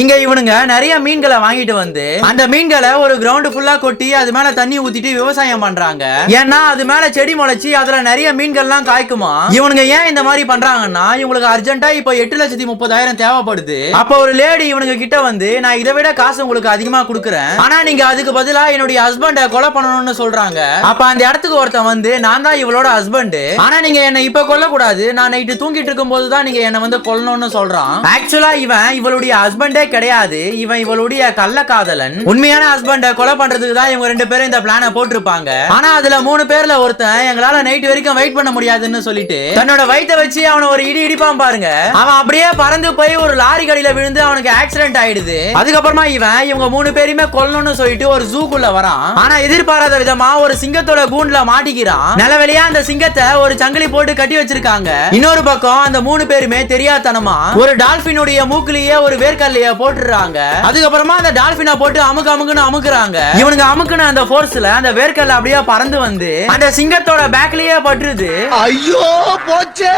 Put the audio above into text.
இங்க இவனுங்க நிறைய மீன்களை வாங்கிட்டு வந்து அந்த மீன்களை ஒரு கிரவுண்ட் ஃபுல்லா கொட்டி அது மேல தண்ணி ஊத்திட்டு விவசாயம் பண்றாங்க. ஏன்னா அது மேல செடி முளைச்சி அதுல நிறைய மீன்கள்லாம் காய்க்குமா. இவனுங்க ஏன் இந்த மாதிரி பண்றாங்கன்னா இவங்களுக்கு அர்ஜென்ட்டா இப்ப 8,30,000 தேவைப்படுது. அப்ப ஒரு லேடி இவனுங்க கிட்ட வந்து நான் இதை விட காசு உங்களுக்கு அதிகமா கொடுக்குறேன், ஆனா நீங்க அதுக்கு பதிலா என்னுடைய ஹஸ்பண்ட கொலை பண்ணணும்னு சொல்றாங்க. அப்ப அந்த இடத்துக்கு ஒருத்தன் வந்து நான் தான் இவளோட ஹஸ்பண்ட், ஆனா நீங்க என்ன இப்ப கொல்ல கூடாது, நான் நைட்டு தூங்கிட்டு இருக்கும் போதுதான் நீங்க என்ன வந்து கொல்லணும்னு சொல்றான். ஆக்சுவலா இவன் இவளுடைய ஹஸ்பண்டே கிடையாது, இவன் இவளுடைய கள்ளக்காதலன். உண்மையான ஹஸ்பண்ட கொலை பண்றதுக்கு தான் இவங்க 2 பேரும் இந்த பிளான போட்டிருப்பாங்க. ஆனா அதுல 3 பேர்ல ஒருத்தன் எங்களால நைட் வரைக்கும் வெயிட் பண்ண முடியாதுன்னு சொல்லிட்டு தன்னோட வயித்தை வச்சு அவனை ஒரு இடி இடிப்பான் பாருங்க. அவன் அப்படியே பறந்து போய் ஒரு லாரி கடியில விழுந்து அவனுக்கு ஆக்சிடென்ட் ஆயிடுது. அதுக்கப்புறமா இவங்க 3 பேருமே கொல்லணும்னு சொல்லிட்டு ஒரு ஜூக்குள்ள வரான். ஆனா எதிர்பாராத விதமா ஒரு சிங்கத்தோட கூண்டுல மாட்டிக்கிறான். நிலவெளியா அந்த சிங்கத்தை ஒரு சங்கிலி போட்டு கட்டி வச்சிருக்காங்க. இன்னொரு பக்கம் அந்த 3 பேருமே தெரியாதனமா ஒரு டால்பினுடைய மூக்குலயே ஒரு வேர்க்கல்லைய போட்டுறாங்க. அதுக்கப்புறமா அந்த டால்பினை போட்டு அமுக்குன்னு அமுக்குறாங்க. இவனுங்க அமுக்குன அந்த போர்ஸ்ல அந்த வேர்க்கல்ல அப்படியே பறந்து வந்து அந்த சிங்கத்தோட பேக்லயே பட்டுருது. ஐயோ போச்சே.